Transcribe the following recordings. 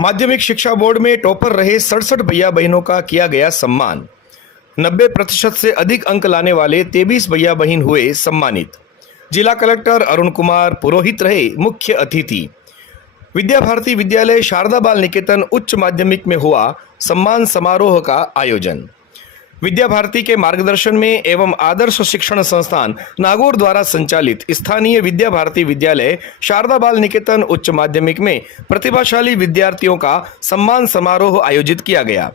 माध्यमिक शिक्षा बोर्ड में टॉपर रहे 67 भैया बहनों का किया गया सम्मान। 90% से अधिक अंक लाने वाले 23 भैया बहन हुए सम्मानित। जिला कलेक्टर अरुण कुमार पुरोहित रहे मुख्य अतिथि। विद्या भारती विद्यालय शारदा बाल निकेतन उच्च माध्यमिक में हुआ सम्मान समारोह का आयोजन। विद्या भारती के मार्गदर्शन में एवं आदर्श शिक्षण संस्थान नागौर द्वारा संचालित स्थानीय विद्या भारती विद्यालय शारदा बाल निकेतन उच्च माध्यमिक में प्रतिभाशाली विद्यार्थियों का सम्मान समारोह आयोजित किया गया।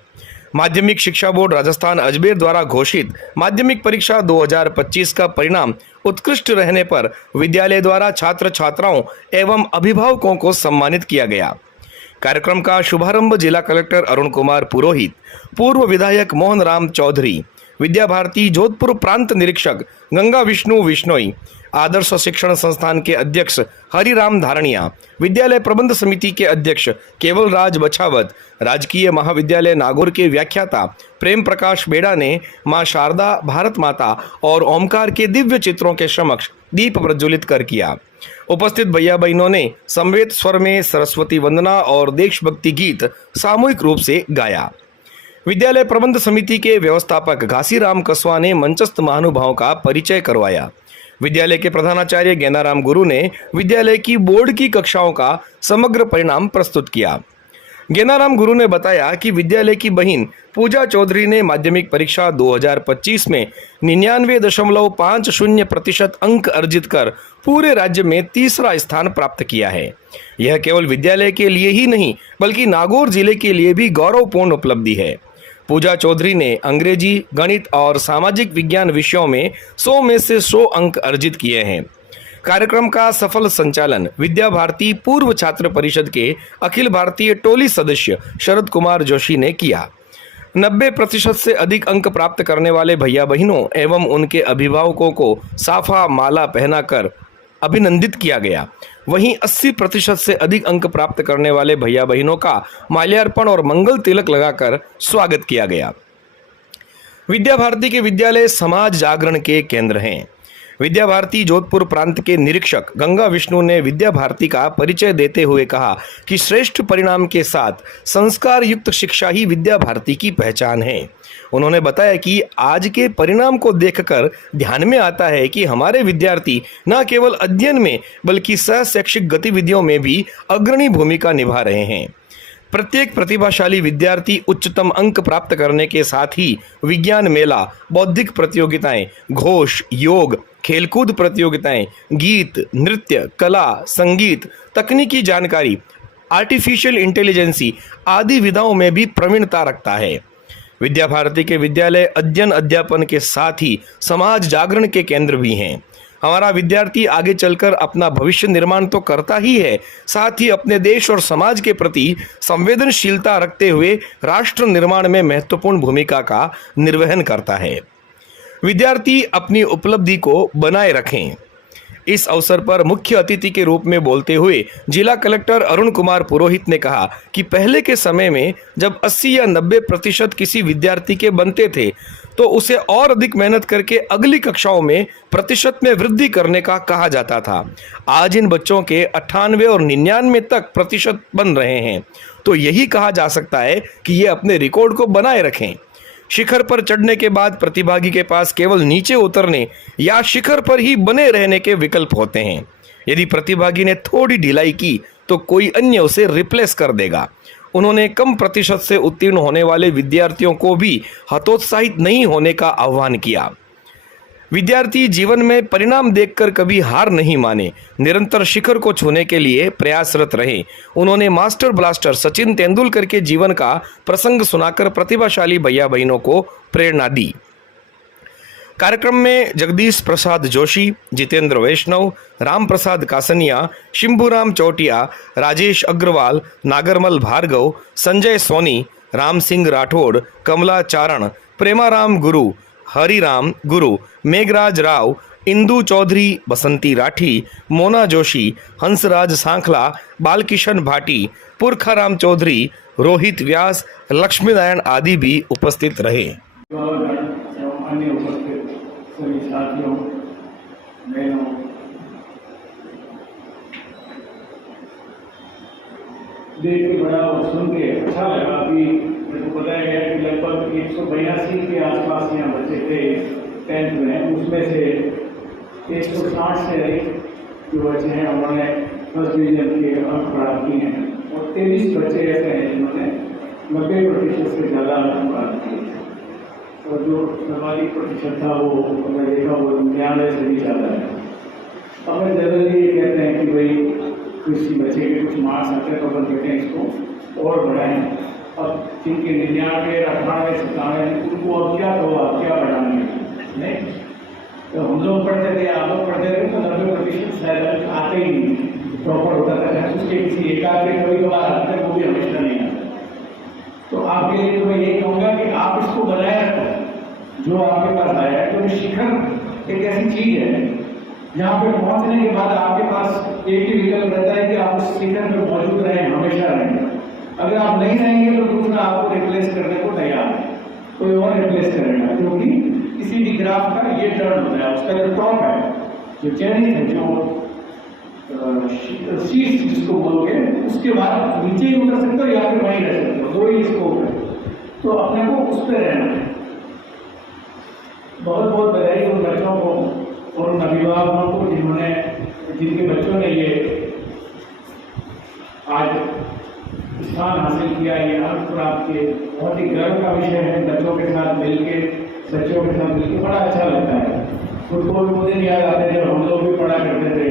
माध्यमिक शिक्षा बोर्ड राजस्थान अजमेर द्वारा घोषित माध्यमिक परीक्षा 2025 का परिणाम उत्कृष्ट रहने पर विद्यालय द्वारा छात्र छात्राओं एवं अभिभावकों को सम्मानित किया गया। कार्यक्रम का शुभारंभ जिला कलेक्टर अरुण कुमार पुरोहित, पूर्व विधायक मोहन राम चौधरी, विद्या भारती जोधपुर प्रांत निरीक्षक गंगा विष्णु विश्नोई, आदर्श शिक्षण संस्थान के अध्यक्ष हरिराम धारणिया, विद्यालय प्रबंध समिति के अध्यक्ष केवल राज बछावत, राजकीय महाविद्यालय नागौर के व्याख्याता प्रेम प्रकाश बेड़ा ने मां शारदा, भारत माता और ओमकार के दिव्य चित्रों के समक्ष दीप प्रज्वलित कर किया। उपस्थित भैया बहनों ने समवेत स्वर में सरस्वती वंदना और देशभक्ति गीत सामूहिक रूप से गाया। विद्यालय प्रबंध समिति के व्यवस्थापक घासीराम कसवा ने मंचस्थ महानुभावों का परिचय करवाया। विद्यालय के प्रधानाचार्य गेनाराम गुरु ने विद्यालय की बोर्ड की कक्षाओं का समग्र परिणाम प्रस्तुत किया। गेनाराम गुरु ने बताया कि विद्यालय की बहन पूजा चौधरी ने माध्यमिक परीक्षा 2025 में 99.50% अंक अर्जित कर पूरे राज्य में तीसरा स्थान प्राप्त किया है। यह केवल विद्यालय के लिए ही नहीं बल्कि नागौर जिले के लिए भी गौरवपूर्ण उपलब्धि है। पूजा चौधरी ने अंग्रेजी, गणित और सामाजिक विज्ञान विषयों में 100 में से 100 अंक अर्जित किए हैं। कार्यक्रम का सफल संचालन विद्या भारती पूर्व छात्र परिषद के अखिल भारतीय टोली सदस्य शरद कुमार जोशी ने किया। 90% से अधिक अंक प्राप्त करने वाले भैया बहनों एवं उनके अभिभावकों को साफा माला पहनाकर अभिनंदित किया गया। वहीं 80% से अधिक अंक प्राप्त करने वाले भैया बहनों का माल्यार्पण और मंगल तिलक लगाकर स्वागत किया गया। विद्या भारती के विद्यालय समाज जागरण के केंद्र हैं। विद्या भारती जोधपुर प्रांत के निरीक्षक गंगा विष्णु ने विद्या भारती का परिचय देते हुए कहा कि श्रेष्ठ परिणाम के साथ संस्कार युक्त शिक्षा ही विद्या भारती की पहचान है। उन्होंने बताया कि आज के परिणाम को देखकर ध्यान में आता है कि हमारे विद्यार्थी न केवल अध्ययन में बल्कि सह शैक्षिक गतिविधियों में भी अग्रणी भूमिका निभा रहे हैं। प्रत्येक प्रतिभाशाली विद्यार्थी उच्चतम अंक प्राप्त करने के साथ ही विज्ञान मेला, बौद्धिक प्रतियोगिताएं, घोष, योग, खेलकूद प्रतियोगिताएं, गीत, नृत्य, कला, संगीत, तकनीकी जानकारी, आर्टिफिशियल इंटेलिजेंसी आदि विधाओं में भी प्रवीणता रखता है। विद्या भारती के विद्यालय अध्ययन अध्यापन के साथ ही समाज जागरण के केंद्र भी हैं। हमारा विद्यार्थी आगे चलकर अपना भविष्य निर्माण तो करता ही है, साथ ही अपने देश और समाज के प्रति संवेदनशीलता रखते हुए राष्ट्र निर्माण में महत्वपूर्ण भूमिका का निर्वहन करता है। विद्यार्थी अपनी उपलब्धि को बनाए रखें। इस अवसर पर मुख्य अतिथि के रूप में बोलते हुए जिला कलेक्टर अरुण कुमार पुरोहित ने कहा कि पहले के समय में जब 80 या 90% किसी विद्यार्थी के बनते थे तो उसे और अधिक मेहनत करके अगली कक्षाओं में प्रतिशत में वृद्धि करने का कहा जाता था। आज इन बच्चों के 98 और 99 तक प्रतिशत बन रहे हैं, तो यही कहा जा सकता है कि ये अपने रिकॉर्ड को बनाए रखें। शिखर पर चढ़ने के बाद प्रतिभागी के पास केवल नीचे उतरने या शिखर पर ही बने रहने के विकल्प होते हैं। यदि प्रतिभागी ने थोड़ी ढिलाई की तो कोई अन्य उसे रिप्लेस कर देगा। उन्होंने कम प्रतिशत से उत्तीर्ण होने वाले विद्यार्थियों को भी हतोत्साहित नहीं होने का आह्वान किया। विद्यार्थी जीवन में परिणाम देखकर कभी हार नहीं माने, निरंतर शिखर को छूने के लिए प्रयासरत रहे। उन्होंने मास्टर ब्लास्टर सचिन तेंदुलकर के जीवन का प्रसंग सुनाकर प्रतिभाशाली भैया बहनों को प्रेरणा दी। कार्यक्रम में जगदीश प्रसाद जोशी, जितेंद्र वैष्णव, राम प्रसाद कासनिया, शिंभूराम चौटिया, राजेश अग्रवाल, नागरमल भार्गव, संजय सोनी, राम सिंह राठौड़, कमला चारण, प्रेमाराम गुरु, हरिराम गुरु, मेघराज राव, इंदू चौधरी, बसंती राठी, मोना जोशी, हंसराज सांखला, बालकिशन भाटी, पुरखाराम चौधरी, रोहित व्यास, लक्ष्मीनारायण आदि भी उपस्थित रहे। सभी साथियों, बहनों, देख के बड़ा और सुन के अच्छा लगा। अभी मेरे को बताया गया कि लगभग 182 के आसपास यहाँ बच्चे थे 10th में, उसमें से 160 से अधिक जो बच्चे हैं उन्होंने फर्स्ट डिवीजन के अंक प्राप्त किए हैं और 23 बच्चे ऐसे हैं जिन्होंने 90% से ज़्यादा अंक प्राप्त किए और जो सर्वाधिक प्रतिशत था वो हमने देखा वो 99 से भी ज़्यादा है। अब जनरली ये कहते हैं कि भाई किसी बच्चे के कुछ मार्क्स आते हैं तो अपन कहते हैं इसको और बढ़ाएं। अब जिनके 99, 98, 97 उनको अब क्या कहो, आप क्या बढ़ाएंगे? नहीं, तो हम लोग पढ़ते थे, आप लोग पढ़ते थे तो 90% शायद आते ही नहीं, प्रॉपर होता था। उसके किसी एक आध के कभी कभार आते हैं, वो भी हमेशा नहीं आते। तो आपके लिए तो मैं ये कहूँगा कि आप इसको बनाए रखो जो आपके पास आया है। क्योंकि शिखर एक ऐसी चीज़ है जहाँ पे पहुँचने के बाद आपके पास एक ही विकल्प रहता है कि आप उस शिखर में मौजूद रहें, हमेशा रहें। अगर आप नहीं रहेंगे तो दूसरा आपको रिप्लेस करने को तैयार है, कोई और रिप्लेस करेगा। क्योंकि किसी भी ग्राफ का ये टर्न होता है, उसका जो टॉप है, जो चयनित है, जो शीर्ष जिसको बोलोगे, उसके बाद नीचे ही उतर सकते हो या फिर वहीं रह सकते हो, दो ही स्कोप है। तो अपने को उस पर रहना है। बहुत बहुत बधाई उन बच्चों को और उन अभिभावकों को जिनके बच्चों ने ये आज स्थान हासिल किया, ये अंक प्राप्त किए। बहुत ही गर्व का विषय है। बच्चों के साथ मिलकर बड़ा अच्छा लगता है। खुद को भी वो दिन याद आते थे, हम लोग भी पढ़ा करते थे,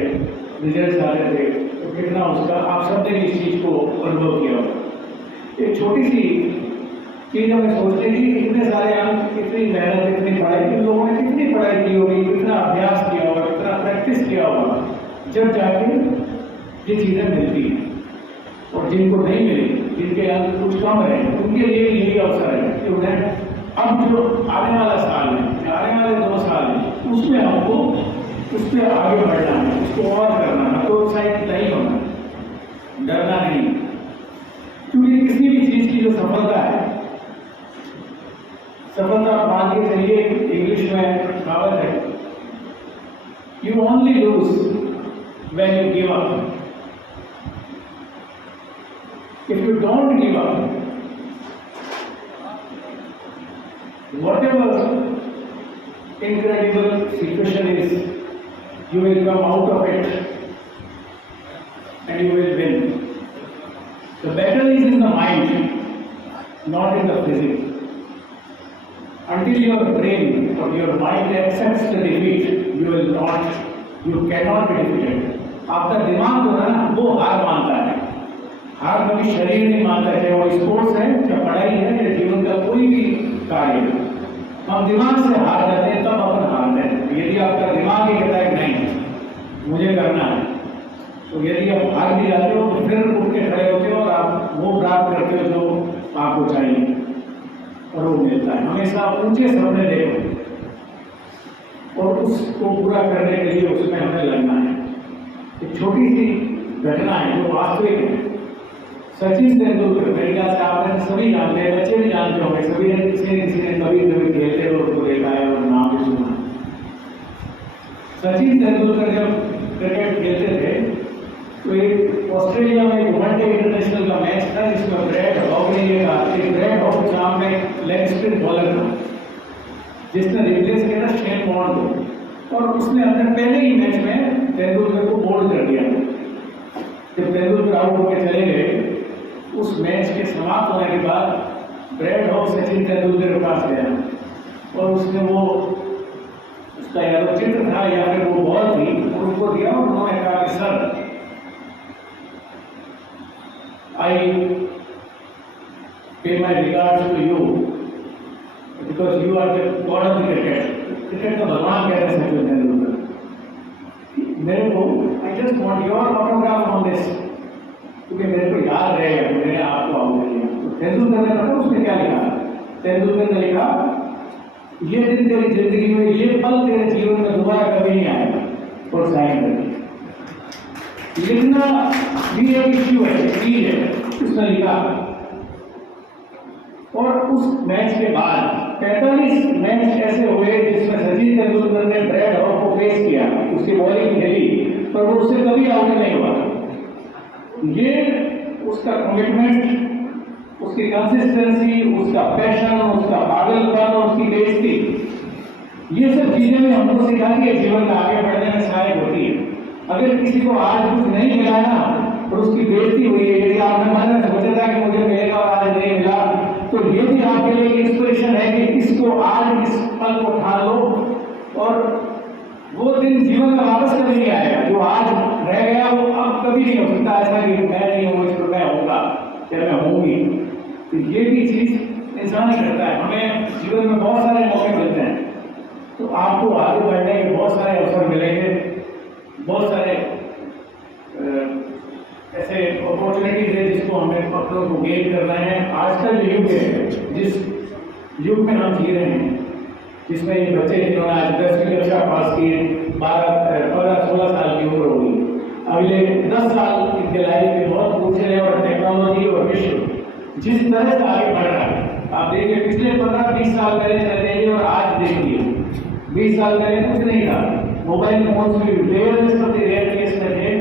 रिजल्ट आते थे, तो कितना उसका आप सबने भी इस चीज़ को अनुभव किया होगा। एक छोटी सी चीज़ हमें सोचते थी, इतने सारे अंक, कितनी मेहनत, इतनी पढ़ाई, इन लोगों ने कितनी पढ़ाई की होगी, कितना अभ्यास किया होगा, कितना प्रैक्टिस किया होगा, जब जाके ये चीज़ें मिलती हैं। और जिनको नहीं मिली, जिनके अंक कुछ कम रहे, उनके लिए यही अवसर है कि उन्हें अब जो आने वाला साल है, आने वाले 2 साल है, उसमें हमको उस पर आगे बढ़ना है, उसको और करना है, प्रोत्साहित नहीं होना, डरना नहीं। क्योंकि किसी भी चीज़ की जो सफलता है, सफलता मान के चलिए, इंग्लिश में कहावत है, you only lose when you give up. If you don't give up, whatever incredible situation is, you will come out of it and you will win. The battle is in the mind, not in the physics. Until your brain or your mind accepts the defeat, you cannot be defeated. आपका दिमाग जो है ना, वो हार मानता है। हार कभी शरीर नहीं मानता है, चाहे वो स्पोर्ट्स है, चाहे पढ़ाई है, या जीवन का कोई भी कार्य है। हम दिमाग से हार जाते हैं, तब अपन हारते हैं। यदि आपका दिमाग ही कहता है नहीं मुझे करना है, तो यदि आप हार भी जाते हो तो फिर उठ के खड़े होते हो और आप वो प्राप्त करते हो जो आपको चाहिए और वो मिलता है। हमेशा ऊंचे सपने देखो और उसको पूरा करने के लिए उसमें हमें लगना है। एक छोटी सी घटना है जो वास्तविक है। सचिन तेंदुलकर, मेरे ख्याल से आपने सभी जानते हैं, बच्चे भी जानते होंगे, सभी ने किसी ने कभी खेलते हुए उसको देखा है और नाम भी सुना। सचिन तेंदुलकर जब क्रिकेट खेलते थे तो एक ऑस्ट्रेलिया में एक वनडे इंटरनेशनल का मैच था जिसमें ब्रैड हॉग ने ये कहा कि ब्रैड हॉग नाम में लेग स्पिन बॉलर था जिसने रिप्लेस किया था शेन वॉर्न को, और उसने अपने पहले ही मैच में तेंदुलकर को बोल्ड कर दिया। जब तेंदुलकर आउट होकर चले गए, उस मैच के समाप्त होने के बाद ब्रैड हॉग सचिन तेंदुलकर के पास गया और उसने वो उसका या तो चित्र था या फिर वो बॉल थी और उनको दिया और उन्होंने कहा कि sir, I pay my regards to you because you are the god of the cricket. Cricket का भगवान कहते हैं सचिन तेंदुलकर। मेरे को I just want your autograph on this, क्योंकि मेरे को याद रहेगा कि मैंने आपको आउट किया। तो तेंदुलकर ने पता उसने क्या लिखा? तेंदुलकर ने लिखा, ये दिन तेरी जिंदगी में, ये पल तेरे जीवन में दोबारा कभी नहीं आएगा, और साइन कर दिया। लिखना भी एक इश्यू है, चीज है, उसने लिखा। और उस मैच के बाद 45 मैच ऐसे हुए जिसमें सचिन तेंदुलकर ने ब्रैड हॉग को फेस किया, उसकी बॉलिंग खेली, पर वो उससे कभी आउट नहीं हुआ। ये उसका कमिटमेंट, उसकी कंसिस्टेंसी, उसका पैशन, उसका पागलपन और उसकी बेइज्जती, ये सब चीजें भी हमको सिखाती है, जीवन में आगे बढ़ने में सहायक होती है। अगर किसी को आज कुछ नहीं मिला ना और उसकी बेइज्जती हुई है, यदि आपने मन में सोचा था कि मुझे मिलेगा और आज नहीं मिला, तो ये भी आपके लिए इंस्पिरेशन है कि इसको आज इस पल को ठान लो और वो दिन जीवन में वापस कभी नहीं आएगा। जो आज रह गया वो अब कभी नहीं हो सकता ऐसा कि मैं नहीं हूँ इसको मैं होगा या मैं होंगी। तो ये भी चीज इंसान ही करता है। हमें जीवन में बहुत सारे मौके मिलते हैं, तो आपको आगे बढ़ने के बहुत सारे अवसर मिलेंगे, बहुत सारे ऐसे अपॉर्चुनिटीज है जिसको हमें अपनों को गेन कर रहे हैं। आज का जो युग है, जिस युग में हम जी रहे हैं, जिसमें ये बच्चे जिन्होंने आज 10वीं कक्षा पास की, 15-16 साल की उम्र होगी, अगले 10 साल की लाइफ में बहुत पूछे और टेक्नोलॉजी और विश्व जिस तरह से आगे बढ़ रहा है, आप देखिए पिछले 15-20 साल पहले चले गए और आज देखिए 20 साल पहले कुछ नहीं था। मोबाइल फोन भी रेयर केस में थे,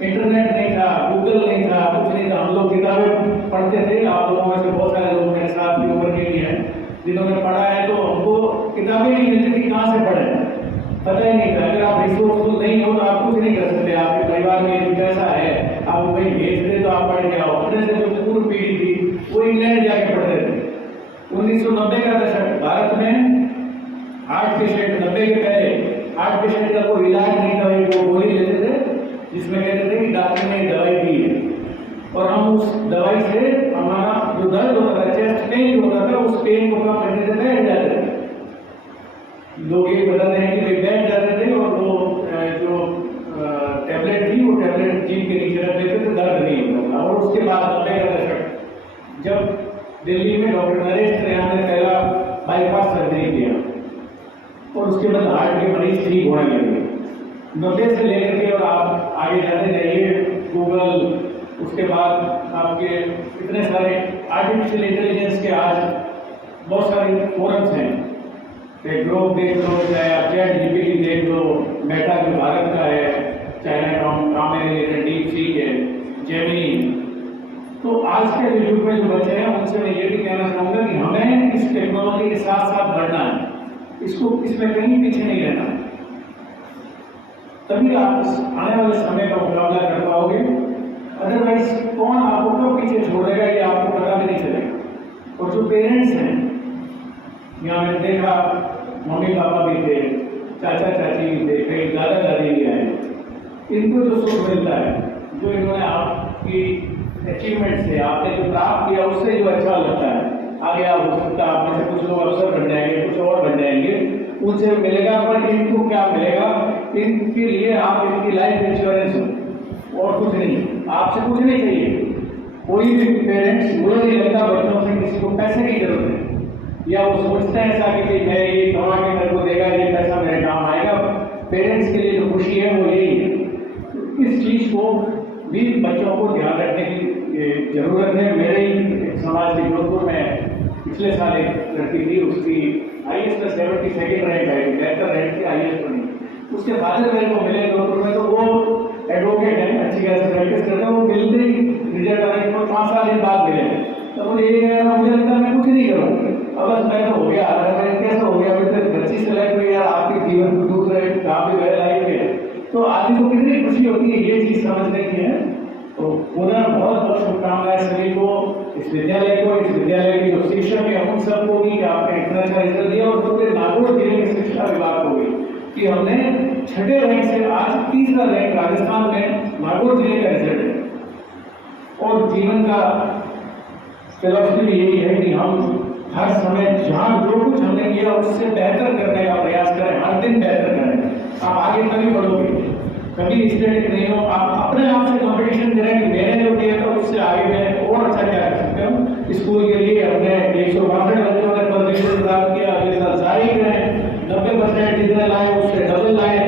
इंटरनेट नहीं था, गूगल नहीं था, कुछ नहीं था। हम लोग किताबें पढ़ते थे। आप लोगों में से बहुत सारे लोग मेरे साथ की उम्र के लिए हैं जिन्होंने पढ़ा है, तो हमको किताबें नहीं मिलती थी, कहाँ से पढ़े, पता ही नहीं था। अगर आप रिसोर्सफुल नहीं हो तो आप कुछ नहीं कर सकते। आपके परिवार में एक पैसा है, आप कहीं भेज दे तो आप पढ़ के आओ। अपने से जो पूर्व पीढ़ी थी वो इंग्लैंड जाके पढ़ते थे। 1990 का दशक, भारत में हार्ट पेशेंट, 90 के पहले हार्ट पेशेंट का कोई इलाज नहीं था, वो गोली लेते थे जिसमें कहते थे कि डॉक्टर ने दवाई दी है और हम उस दवाई से हमारा जो दर्द होता था, चेस्ट पेन होता था, उस पेन को कम करने से बैठ जाते थे। लोग ये बताते हैं कि वे बैठ जाते थे और वो जो टैबलेट थी वो टैबलेट जीभ के नीचे रख लेते थे, दर्द नहीं होता था। और उसके बाद 90 का दशक, जब दिल्ली में डॉक्टर नरेश त्रेहान ने पहला बाईपास सर्जरी किया और उसके बाद हार्ट के मरीज ठीक होने लगे। 90 से लेकर के और आप आगे जाते जाइए, गूगल, उसके बाद आपके इतने सारे आर्टिफिशियल इंटेलिजेंस के आज बहुत सारे फोरम्स हैं, ग्रोव देख लो, चाहे आप चैट जीपीटी देख लो, मेटा जो भारत का है, चाइना काम में रिलेटेड डीप सीक है, जेमिनी। तो आज के युग में जो बच्चे हैं उनसे मैं ये भी कहना चाहूँगा कि हमें इस टेक्नोलॉजी के साथ साथ बढ़ना है, इसमें कहीं पीछे नहीं रहना है, तभी आप आने वाले समय का मुकाबला कर पाओगे। अदरवाइज कौन आपको कब पीछे छोड़ेगा ये आपको पता भी नहीं चलेगा। और जो पेरेंट्स हैं, यहाँ मैंने देखा मम्मी पापा भी थे, चाचा चाची भी थे, कई दादा दादी भी आए, इनको जो सुख मिलता है, जो इन्होंने आपकी अचीवमेंट से, आपने जो प्राप्त किया उससे जो अच्छा लगता है, आगे आप हो सकता है आप में से कुछ लोग अफसर बन जाएंगे, कुछ और बन जाएंगे, उनसे मिलेगा। पर इनको क्या मिलेगा? इनके लिए आप इनकी लाइफ इंश्योरेंस हो और कुछ नहीं, आपसे कुछ नहीं चाहिए। कोई भी पेरेंट्स बुरा नहीं लगता बच्चों से किसी को पैसे की जरूरत है, या वो सोचते हैं ऐसा कि मैं ये कमा के मेरे को देगा, ये पैसा मेरे काम आएगा। पेरेंट्स के लिए जो खुशी है वो यही है। इस चीज को भी बच्चों को ध्यान रखने की जरूरत है। मेरे ही समाज के जोधपुर में पिछले साल एक लड़की थी, उसकी IAS में 72nd रैंक आई, 73 रैंक की IAS बनी। उसके फादर मेरे को मिले जोधपुर में, तो वो एडवोकेट है, अच्छी खासी प्रैक्टिस करते हैं। वो मिलते ही रिजल्ट आने को 5 साल बाद मिले, तो मुझे ये कहना, मुझे लगता है मैं कुछ नहीं करूँ, अब बस मैं तो हो गया। कैसा हो गया? बच्ची सेलेक्ट हुई यार, आपके जीवन को दूसरे काम भी गए लाइफ में, तो आदमी को कितनी खुशी होती है ये चीज समझने की है। तो पुनः बहुत बहुत शुभकामनाएं सभी को, इस विद्यालय को, इस विद्यालय के जो शिक्षक है उन सबको भी कि आपने इतना अच्छा रिजल्ट दिया, और पूरे नागौर जिले के शिक्षा विभाग को भी कि हमने 6ठे रैंक से आज 3रा रैंक राजस्थान में नागौर जिले का रिजल्ट है। और जीवन का फिलॉसफी भी यही है कि हम हर समय जहाँ जो कुछ हमने किया उससे बेहतर करने का प्रयास करें, हर दिन बेहतर करें। आप आगे कभी बढ़ोगे, कभी स्टेटिक नहीं हो। आप अपने आप से कंपटीशन करें कि मैंने जो किया था उससे आगे मैं और अच्छा क्या कर सकता हूँ। स्कूल के लिए हमने 162 बच्चों ने पद प्राप्त किया, अगले साल जारी करें, 90% जितने लाए उससे डबल लाए।